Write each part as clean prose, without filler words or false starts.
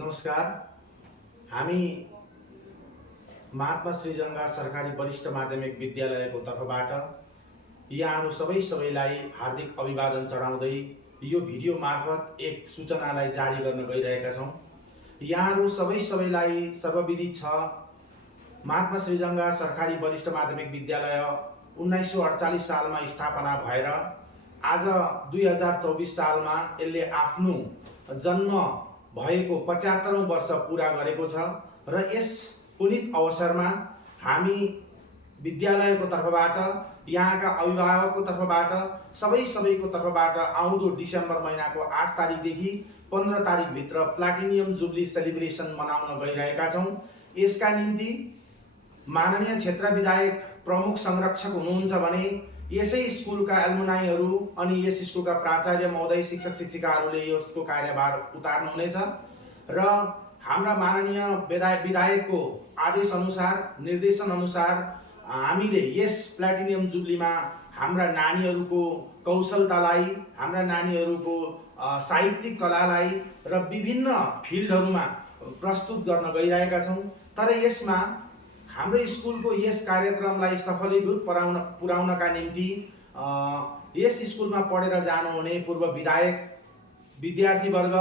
नमस्कार। हामी महात्मा श्रीजङ्गा सरकारी वरिष्ठ माध्यमिक विद्यालयको तर्फबाट यहाँहरू सबैलाई हार्दिक अभिवादन चढाउँदै यो भिडियो मार्फत एक सूचनालाई जारी गर्न गइरहेका छौँ। यहाँहरू सबैलाई सर्वविदित छ, महात्मा श्रीजङ्गा सरकारी वरिष्ठ माध्यमिक विद्यालय 1948 सालमा स्थापना भएर आज 2024 सालमा यसले आफ्नो जन्म भएको 75औं वर्ष पूरा गरेको छ र यस पुनित अवसरमा हामी विद्यालयको तर्फबाट, यहाँका अभिभावकको तर्फबाट, सबैको तर्फबाट आउँदो डिसेम्बर महिनाको 8 तारिखदेखि 15 तारिखभित्र प्लाटिनियम जुब्ली सेलिब्रेसन मनाउन गइरहेका छौँ। यसका निम्ति माननीय क्षेत्र विधायक प्रमुख संरक्षक हुनुहुन्छ भने यसै स्कुलका एल्मुनाईहरू अनि यस स्कुलका प्राचार्य महोदय, शिक्षक शिक्षिकाहरूले यसको कार्यभार उतार्नुहुनेछ र हाम्रा माननीय विधायकको आदेश अनुसार, निर्देशन अनुसार हामीले यस प्लाटिनियम जुब्लीमा हाम्रा नानीहरूको कौशलतालाई, हाम्रा नानीहरूको साहित्यिक कलालाई र विभिन्न फिल्डहरूमा प्रस्तुत गर्न गइरहेका छौँ। तर यसमा हाम्रो स्कुलको यस कार्यक्रमलाई सफलीभूत पुर्याउनका निम्ति यस स्कुलमा पढेर जानुहुने पूर्व विधायक, विद्यार्थीवर्ग,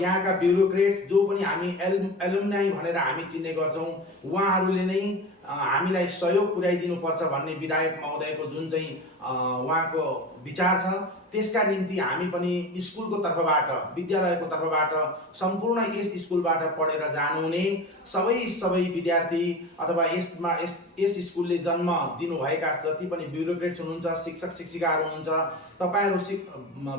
यहाँका ब्युरोक्रेट्स जो पनि हामी एलुमनाई भनेर हामी चिन्ने गर्छौँ, उहाँहरूले नै हामीलाई सहयोग पुर्याइदिनुपर्छ भन्ने विधायक महोदयको जुन चाहिँ उहाँको विचार छ, त्यसका निम्ति हामी पनि स्कुलको तर्फबाट, विद्यालयको तर्फबाट सम्पूर्ण यस स्कुलबाट पढेर जानुहुने सबै विद्यार्थी अथवा यस स्कुलले जन्म दिनुभएका जति पनि ब्युरोक्रेट्स हुनुहुन्छ, शिक्षक शिक्षिकाहरू हुनुहुन्छ, तपाईहरू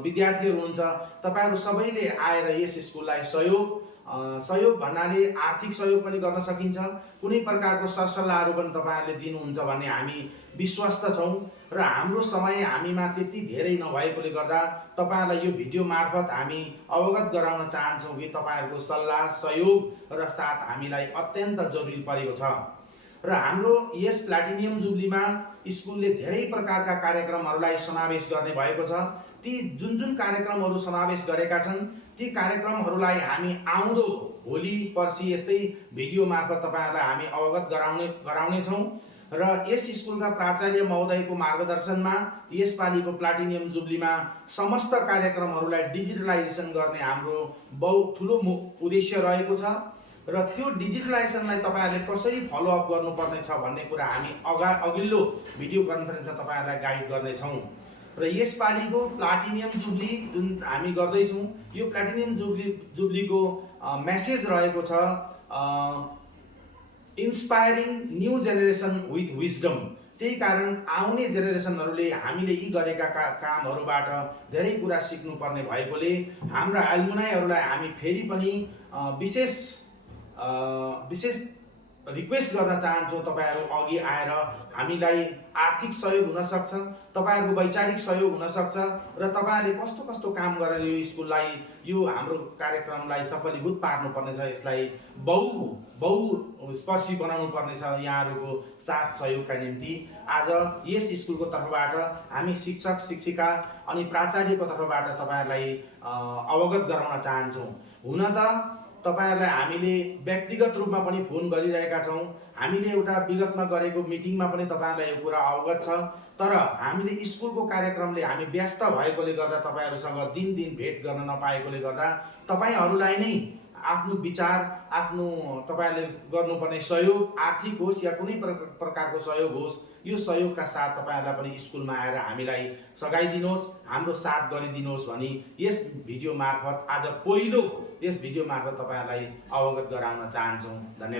विद्यार्थीहरू हुनुहुन्छ, तपाईहरू सबैले आएर यस स्कुललाई सहयोग भन्नाले आर्थिक सहयोग पनि गर्न सकिन्छ, कुनै प्रकारको सरसल्लाहहरू पनि तपाईहरूले दिनुहुन्छ भन्ने हामी विश्वस्त छौँ र हाम्रो समय हामीमा त्यति धेरै नभएकोले गर्दा तपाईहरूलाई यो भिडियो मार्फत हामी अवगत गराउन चाहन्छौँ कि तपाईहरूको सल्लाह, सहयोग र साथ हामीलाई अत्यन्त जरुरी परेको छ। र हाम्रो यस प्लाटिनियम जुब्लीमा स्कुलले धेरै प्रकारका कार्यक्रमहरूलाई समावेश गर्ने भएको छ। ती जुन कार्यक्रमहरू समावेश गरेका छन्, ती कार्यक्रमहरूलाई हामी आउँदो भोलि पर्सि यस्तै भिडियो मार्फत तपाईहरूलाई हामी अवगत गराउनेछौँ र यस स्कुलका प्राचार्य महोदयको मार्गदर्शनमा यसपालिको प्लाटिनियम जुब्लीमा समस्त कार्यक्रमहरूलाई डिजिटलाइजेसन गर्ने हाम्रो ठुलो उद्देश्य रहेको छ र त्यो डिजिटलाइजेसनलाई तपाईहरूले कसरी फलोअप गर्नुपर्ने छ भन्ने कुरा हामी अघिल्लो भिडियो कन्फरेन्समा तपाईहरूलाई गाइड गर्नेछौँ। र यसपालिको प्लाटिनियम जुब्ली जुन हामी गर्दैछौँ, यो प्लाटिनियम जुब्लीको मेसेज रहेको छ inspiring new generation with wisdom. त्यही कारण आउने जेनेरेसनहरूले हामीले यी गरेका कामहरूबाट धेरै कुरा सिक्नुपर्ने भएकोले हाम्रा एल्मुनाईहरूलाई हामी फेरि पनि विशेष रिक्वेस्ट गर्न चाहन्छौँ, तपाईहरू अघि आएर हामीलाई आर्थिक सहयोग हुन सक्छ, तपाईहरूको वैचारिक सहयोग हुन सक्छ र तपाईहरूले कस्तो काम गरेर यो स्कुललाई, यो हाम्रो कार्यक्रमलाई सफलीभूत पार्नुपर्नेछ, यसलाई बहुस्पर्शी बनाउनु पर्नेछ। यहाँहरूको साथ सहयोगका निम्ति आज यस स्कुलको तर्फबाट हामी शिक्षक शिक्षिका अनि प्राचार्यको तर्फबाट तपाईहरूलाई अवगत गराउन चाहन्छौँ। हुन त तपाईहरूलाई हामीले व्यक्तिगत रूपमा पनि फोन गरिरहेका छौँ, हामीले एउटा विगतमा गरेको मिटिङमा पनि तपाईहरूलाई यो कुरा अवगत छ, तर हामीले स्कुलको कार्यक्रमले हामी व्यस्त भएकोले गर्दा तपाईँहरूसँग दिन भेट गर्न नपाएकोले गर्दा तपाईहरूलाई नै आफ्नो विचार, आफ्नो तपाईहरूले गर्नुपर्ने सहयोग, आर्थिक होस् या कुनै प्रकारको सहयोग होस्, यो सहयोगका साथ तपाईहरूलाई पनि स्कुलमा आएर हामीलाई सघाइदिनुहोस्, हाम्रो साथ गरिदिनुहोस् भनी यस भिडियो मार्फत आज पहिलो यस भिडियो मार्फत तपाईहरूलाई अवगत गराउन चाहन्छौँ। धन्यवाद।